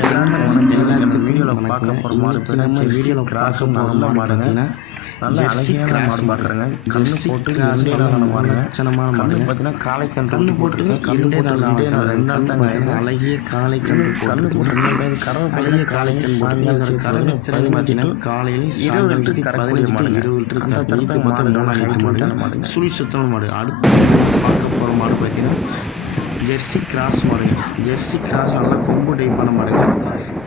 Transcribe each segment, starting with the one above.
எல்லாத்துக்கும் வீடியோவில் பார்க்க போகிற மாடு நம்ம வீடியோவில் பார்க்க போகிற மாடு பார்த்தீங்கன்னா நல்ல அழகியான மாடு பார்க்குறேங்க. கண்ணு போட்டு இரண்டே மாடுங்க. லட்சணமான மாடு பார்த்தீங்கன்னா காலை கன்று போட்டு இரண்டே நாள் ரெண்டு நாள் தாங்க அழகிய காலை கன்று போட்டு கறவை அழகிய காலை கன்று கறவை பார்த்தீங்கன்னா காலையில் 20 லிட்டர் மொத்தம் 3 மாடு சுழி சுத்தமான மாடு. அடுத்து பார்க்க போகிற மாடு பார்த்தீங்கன்னா ஜெர்சி கிராஸ் மாடுங்க. ஜெர்சி கிராஸ் நல்லா கொம்பு டைப்பான மாடுங்க.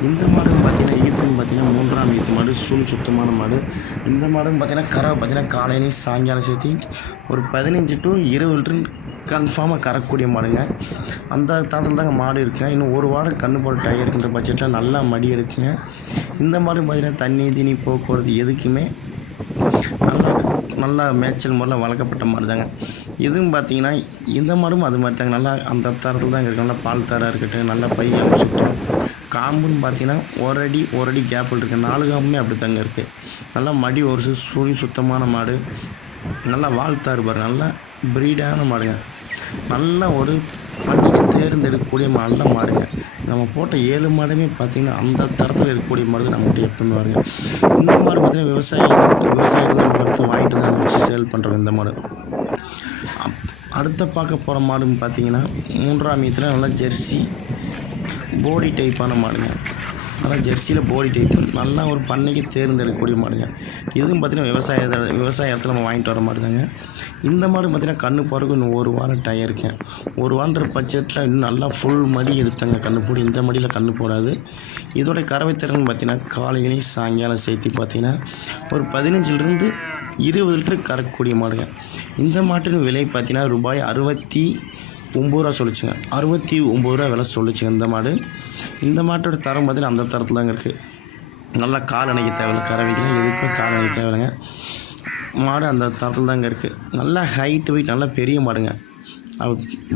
இந்த மாடுன்னு பார்த்தீங்கன்னா ஈத்துன்னு பார்த்தீங்கன்னா 3ஆம் ஈத்து மாடு சுழி சுத்தமான மாடு. இந்த மாடுன்னு பார்த்தீங்கன்னா கறவை பார்த்தீங்கன்னா காலையிலையும் சாயங்காலம் சேர்த்து ஒரு 15 to 20 லிட்டர் கன்ஃபார்மாக கறக்கூடிய மாடுங்க. அந்த தாத்தில் தாங்க மாடு இருக்குங்க. இன்னும் ஒரு வாரம் கண்ணு போட டயர் இருக்கின்ற பட்சத்தில் நல்லா மடி எடுக்குங்க. இந்த மாடு பார்த்தீங்கன்னா தண்ணி தீனி போக்குவரத்து எதுக்குமே நல்லா மேய்ச்சல் முறையில் வளர்க்கப்பட்ட மாடு தாங்க. இதுவும் பார்த்தீங்கன்னா இந்த மாடும் அது மாதிரி தாங்க நல்லா அந்த தரத்தில் தாங்க இருக்குது. நல்லா பால் தரம் இருக்கட்டும், நல்லா பையாக சுற்றும். காம்புன்னு பார்த்தீங்கன்னா ஒரு அடி கேப்பில் இருக்குது. 4 காம்புமே அப்படி தாங்க இருக்குது. நல்லா மடி ஒரு சுழி சுத்தமான மாடு. நல்லா வாழ்த்தாரு பாருங்க. நல்லா ப்ரீடான மாடுங்க. நல்லா ஒரு பண்ணிக்கு தேர்ந்தெடுக்கக்கூடிய நல்ல மாடுங்க. நம்ம போட்ட 7 மாடுமே பார்த்திங்கன்னா அந்த தரத்தில் இருக்கக்கூடிய மாடு நம்மகிட்ட எப்பவுமே வருங்க. இந்த மாடு பார்த்திங்கன்னா விவசாயிகள் நமக்கு அடுத்து வாங்கிட்டு தான் நம்ம வச்சு சேல் பண்ணுறோம். இந்த மாடு அடுத்த பார்க்க போகிற மாடுன்னு பார்த்திங்கன்னா 3ஆம் ஈத்தில் நல்லா ஜெர்சி போடி டைப்பான மாடுங்க. நல்லா ஜெர்சியில் போடி டைப்பு நல்லா ஒரு பண்ணைக்கு தேர்ந்தெடுக்கக்கூடிய மாடுங்க. இதுவும் பார்த்திங்கன்னா விவசாய இடத்துல நம்ம வாங்கிட்டு வர மாடு தாங்க. இந்த மாடு பார்த்திங்கன்னா கண்ணு போகிறதுக்கு இன்னும் ஒரு வாரம் டயம் இருக்கேன். ஒரு வாரன்ற பட்ஜெட்டில் இன்னும் நல்லா ஃபுல் மடி எடுத்தாங்க கண்ணு போடி. இந்த மடியில் கண்ணு போடாது. இதோட கறவை திறன் பார்த்திங்கன்னா காலையிலையும் சாயங்காலம் சேர்த்து பார்த்திங்கன்னா ஒரு 15 to 20 லிட்டர் கறக்கக்கூடிய மாடுங்க. இந்த மாட்டின் விலை பார்த்திங்கன்னா ரூபாய் 69 சொல்லிச்சுங்க. 69 விலை சொல்லிச்சுங்க இந்த மாடு. இந்த மாட்டோட தரம் பார்த்திங்கன்னா அந்த தரத்தில் தாங்க இருக்குது. நல்லா கால் அணைக்க தேவையில்லை. கறவைக்கெல்லாம் எதுக்குமே கால் அணைக்க தேவையில்லைங்க. மாடு அந்த தரத்தில் தாங்க இருக்குது. நல்லா ஹைட்டு வெயிட் நல்லா பெரிய மாடுங்க.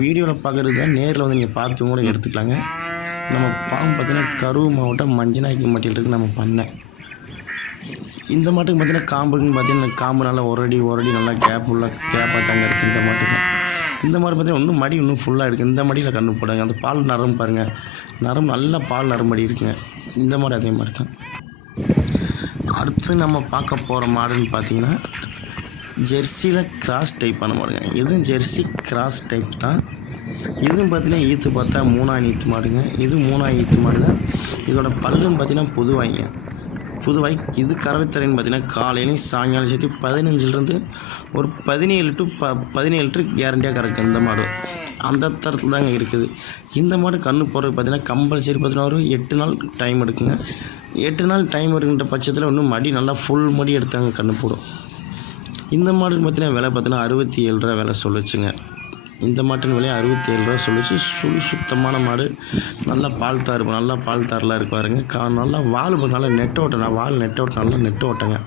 வீடியோவில் பார்க்குறது தான் நேரில் வந்து நீங்கள் பார்த்து கூட எடுத்துக்கலாங்க. நம்ம பாம்பு பார்த்திங்கன்னா கரூர் மாவட்டம் மஞ்சநாய்க்கு மட்டியில் இருக்குது நம்ம பண்ணேன். இந்த மாட்டுக்கு பார்த்திங்கன்னா காம்புக்குன்னு பார்த்திங்கன்னா காம்பு நல்லா ஒரு அடி நல்லா கேப்பாக தாங்க இருக்குது இந்த மாட்டுக்கு. இந்த மாடு பார்த்திங்கன்னா இன்னும் மடி இன்னும் ஃபுல்லாக இருக்குது. இந்த மடியில் கண்ணு போடுங்க. அந்த பால் நரம் பாருங்கள். நரம் நல்லா பால் நரம்படி இருக்குங்க. இந்த மாடு அதே மாதிரி தான். அடுத்து நம்ம பார்க்க போகிற மாடுன்னு பார்த்திங்கன்னா ஜெர்சியில் கிராஸ் டைப்பான மாடுங்க. இதுவும் ஜெர்சி கிராஸ் டைப் தான். இதுவும் பார்த்திங்கன்னா ஈத்து பார்த்தா 3ஆம் ஈத்து மாடுங்க. இது 3ஆம் ஈத்து மாடு தான். இதோட பல்லுன்னு பார்த்திங்கன்னா புதுவாய். இது கறவைத்தரைன்னு பார்த்திங்கன்னா காலையிலையும் சாயங்காலம் சேர்த்து 15 ஒரு 17 to 17 லிட்டர் கேரண்டியாக கறக்கு இந்த மாடு. அந்த தரத்தில் தாங்க இருக்குது. இந்த மாடு கண்ணு போடுறது பார்த்திங்கன்னா கம்பல்சரி பார்த்திங்கன்னா ஒரு 8 நாள் டைம் எடுக்குங்க. 8 நாள் டைம் எடுக்கின்ற பட்சத்தில் இன்னும் மடி நல்லா ஃபுல் மடி எடுத்தாங்க கண்ணு போடும். இந்த மாடுன்னு பார்த்திங்கன்னா விலை பார்த்திங்கன்னா 67 விலை சொல்லிச்சுங்க. இந்த மாட்டின் விலை 67 சொல்லிச்சு. சுழி சுத்தமான மாடு. நல்லா பால் தாரெலாம் இருக்கு பாருங்க. நல்லா வால் நல்லா நெட் ஓட்டங்க.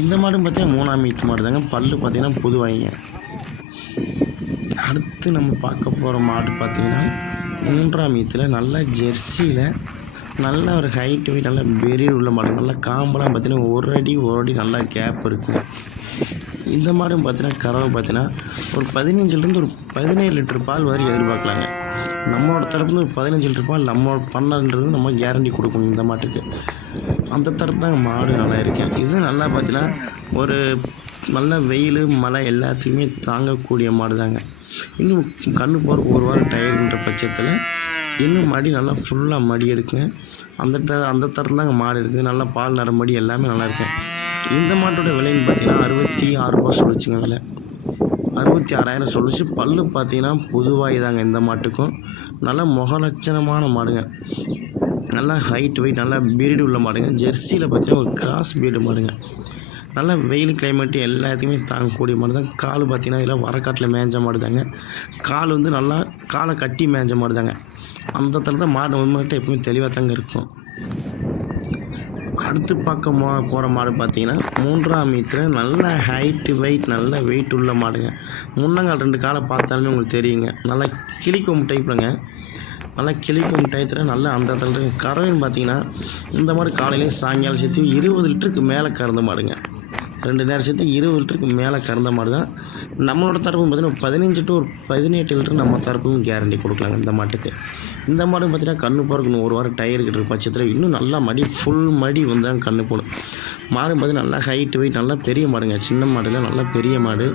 இந்த மாடும் பார்த்திங்கன்னா 3ஆம் ஈத்து மாடு தாங்க. பல்லு பார்த்திங்கன்னா புதுவாய்ங்க. அடுத்து நம்ம பார்க்க போகிற மாடு பார்த்திங்கன்னா 3ஆம் ஈத்தில் நல்லா ஜெர்சியில் நல்லா ஒரு ஹைட்டு வெயிட் நல்லா பெரிய உள்ள மாடு. நல்லா காம்பெல்லாம் பார்த்திங்கன்னா ஒரு அடி நல்லா கேப் இருக்குங்க. இந்த மாடும் பார்த்திங்கன்னா கறவை பார்த்திங்கன்னா ஒரு 15 to 17 லிட்டர் பால் வரை எதிர்பார்க்கலாங்க. நம்மளோட தரப்புல ஒரு 15 லிட்டர் பால் நம்ம பண்ணன்றது நம்ம கேரண்டி கொடுக்கணும் இந்த மாட்டுக்கு. அந்த தரப்பு தாங்க மாடு நல்லா இருக்கேன். இது நல்லா பார்த்திங்கன்னா ஒரு நல்ல வெயில் மழை எல்லாத்துக்குமே தாங்கக்கூடிய மாடு தாங்க. இன்னும் கண்ணு போகிற ஒரு வாரம் டயர்ன்ற பட்சத்தில் இன்னும் மடி நல்லா ஃபுல்லாக மடி எடுக்குங்க. அந்த தரத்தில் தாங்க மாடு இருக்குது. நல்லா பால் நரம்படி எல்லாமே நல்லா இருக்கேன். இந்த மாட்டோட விலைன்னு பார்த்திங்கன்னா 66 சொல்லிச்சுங்க. விலை 66,000 சொல்லிச்சு. பல்லு பார்த்திங்கன்னா புதுவாய் தாங்க இந்த மாட்டுக்கும். நல்லா முகலட்சணமான மாடுங்க. நல்லா ஹைட் வெயிட் நல்லா பீரியடு உள்ள மாடுங்க. ஜெர்சியில் பார்த்திங்கன்னா ஒரு கிராஸ் பீரியடு மாடுங்க. நல்லா வெயில் கிளைமேட்டு எல்லாத்தையுமே தாங்கக்கூடிய மாடு தான். கால் பார்த்திங்கன்னா இதெல்லாம் வரக்காட்டில் மேய்ஞ்ச மாடு தாங்க. கால் வந்து நல்லா காலை கட்டி மேய்ஞ்ச மாடு தாங்க. அந்த தரத்தில் தான் மாடு உண்மைகிட்ட எப்பவுமே தெளிவாக தாங்க இருக்கும். அடுத்து பார்க்க போகிற மாடு பார்த்திங்கன்னா 3ஆம் ஈத்தில் நல்ல ஹைட்டு வெயிட் நல்ல வெயிட் உள்ள மாடுங்க. முன்னங்கால் 2 காலை பார்த்தாலுமே உங்களுக்கு தெரியுங்க. நல்லா கிளிக்கொம்பு டைப்லங்க. நல்லா கிளிக்கும் டயத்தில் நல்லா அந்த இடத்துல கறவைன்னு பார்த்தீங்கன்னா இந்த மாடு காலையிலேயும் சாயங்காலம் சேர்த்து 20 லிட்டருக்கு மேலே கறந்த மாடுங்க. 2 நேரம் சேர்த்து 20 லிட்டருக்கு மேலே கறந்த மாடு தான். நம்மளோட தரப்பும் பார்த்தீங்கன்னா 15 to 18 லிட்டர் நம்ம தரப்பும் கேரண்டி கொடுக்கலாங்க இந்த மாட்டுக்கு. இந்த மாடு பார்த்தீங்கன்னா கன்று போகிறதுக்கு இன்னும் ஒரு வாரம் டயர் கிட்ட இருக்க பட்சத்தில் இன்னும் நல்லா மடி ஃபுல் மடி வந்து தான் கன்று போடும். மாடு பார்த்தீங்கன்னா நல்லா ஹைட்டு வெயிட் நல்லா பெரிய மாடுங்க, சின்ன மாடுல நல்லா பெரிய மாடு.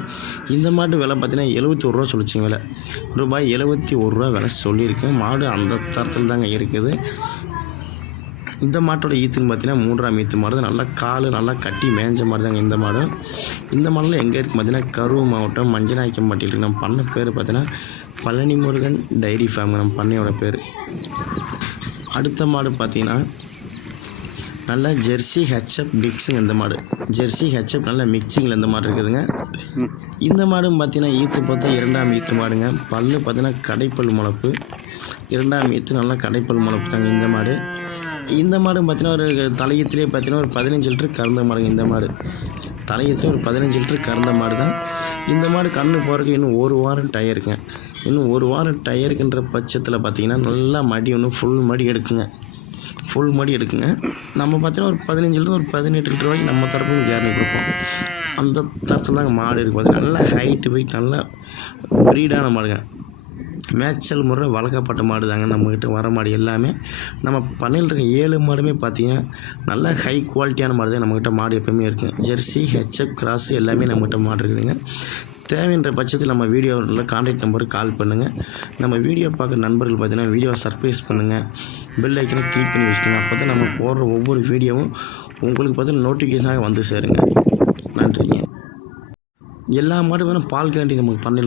இந்த மாடு விலை பார்த்தீங்கன்னா 71 ரூபா சொல்லிச்சிங்க விலை, ரூபாய் 71 ரூபா விலை சொல்லியிருக்கேன். மாடு அந்த தரத்தில் தாங்க இருக்குது. இந்த மாட்டோட ஈத்துன்னு பார்த்தீங்கன்னா 3ஆம் ஈத்து மாடு, நல்லா கால் நல்லா கட்டி மேய்ஞ்ச மாடு தாங்க இந்த மாடு. இந்த மாடலில் எங்கே இருக்குது பார்த்தீங்கன்னா கரூர் மாவட்டம் மஞ்சநாயக்கம்பட்டியில் இருக்குது. நம்ம பண்ண பேர் பார்த்தீங்கன்னா பழனி முருகன் டைரி ஃபார்ம் நம்ம பண்ணையோட பேர். அடுத்த மாடு பார்த்தீங்கன்னா நல்லா ஜெர்சி ஹெச்எப் மிக்ஸுங்க. இந்த மாடு ஜெர்சி ஹெச்எப் நல்லா மிக்சிங்கில் இந்த மாடு இருக்குதுங்க. இந்த மாடும் பார்த்தீங்கன்னா ஈத்து பார்த்தா 2ஆம் ஈத்து மாடுங்க. பல் பார்த்தீங்கன்னா கடைப்பல் முளப்பு, 2ஆம் ஈத்து நல்லா கடைப்பல் முளப்பு தாங்க இந்த மாடு. இந்த மாடும் பார்த்தீங்கன்னா ஒரு தலையத்துலேயே பார்த்தீங்கன்னா ஒரு 15 லிட்டர் கறந்த மாடுங்க. இந்த மாடு தலையத்துலேயே ஒரு 15 லிட்டர் கறந்த மாடு தான். இந்த மாடு கன்று போகிறதுக்கு இன்னும் ஒரு வாரம் டயருங்க. இன்னும் ஒரு வாரம் டயருக்குன்ற பட்சத்தில் பார்த்தீங்கன்னா நல்லா மடி ஒன்று ஃபுல் மடி எடுக்குங்க, ஃபுல் மடி எடுக்குங்க. நம்ம பார்த்தீங்கன்னா ஒரு 15 ஒரு 18 லிட்டர் வரைக்கும் நம்ம தரப்பு கேரண்டி கொடுப்போம். அந்த தரத்தில் தாங்க மாடு இருக்குது. பார்த்தீங்கன்னா நல்லா ஹைட்டு வெயிட் நல்லா ப்ரீடான மாடுங்க, மேய்ச்சல் முறை வளர்க்கப்பட்ட மாடு தாங்க. நம்மக்கிட்ட வர மாடு எல்லாமே நம்ம பண்ணையில் இருக்க 7 மாடுமே பார்த்தீங்கன்னா நல்லா ஹை குவாலிட்டியான மாடு தான் நம்மக்கிட்ட மாடு எப்போயுமே இருக்குங்க. ஜெர்சி ஹெச்எப் கிராஸ் எல்லாமே நம்மக்கிட்ட மாடு இருக்குதுங்க. தேவைன்ற பட்சத்தில் நம்ம வீடியோவில் கான்டாக்ட் நம்பருக்கு கால் பண்ணுங்கள். நம்ம வீடியோ பார்க்குற நண்பர்கள் பார்த்தீங்கன்னா வீடியோவை சர்ப்ரைஸ் பண்ணுங்கள், பெல் ஐக்கனை கிளிக் பண்ணி வச்சுக்கோங்க. அப்போ தான் நம்ம போடுற ஒவ்வொரு வீடியோவும் உங்களுக்கு பார்த்தீங்கன்னா நோட்டிஃபிகேஷனாக வந்து சேருங்க. நன்றிங்க. எல்லா மாடும் வேணும் பால் கேண்டி நமக்கு பண்ணையில்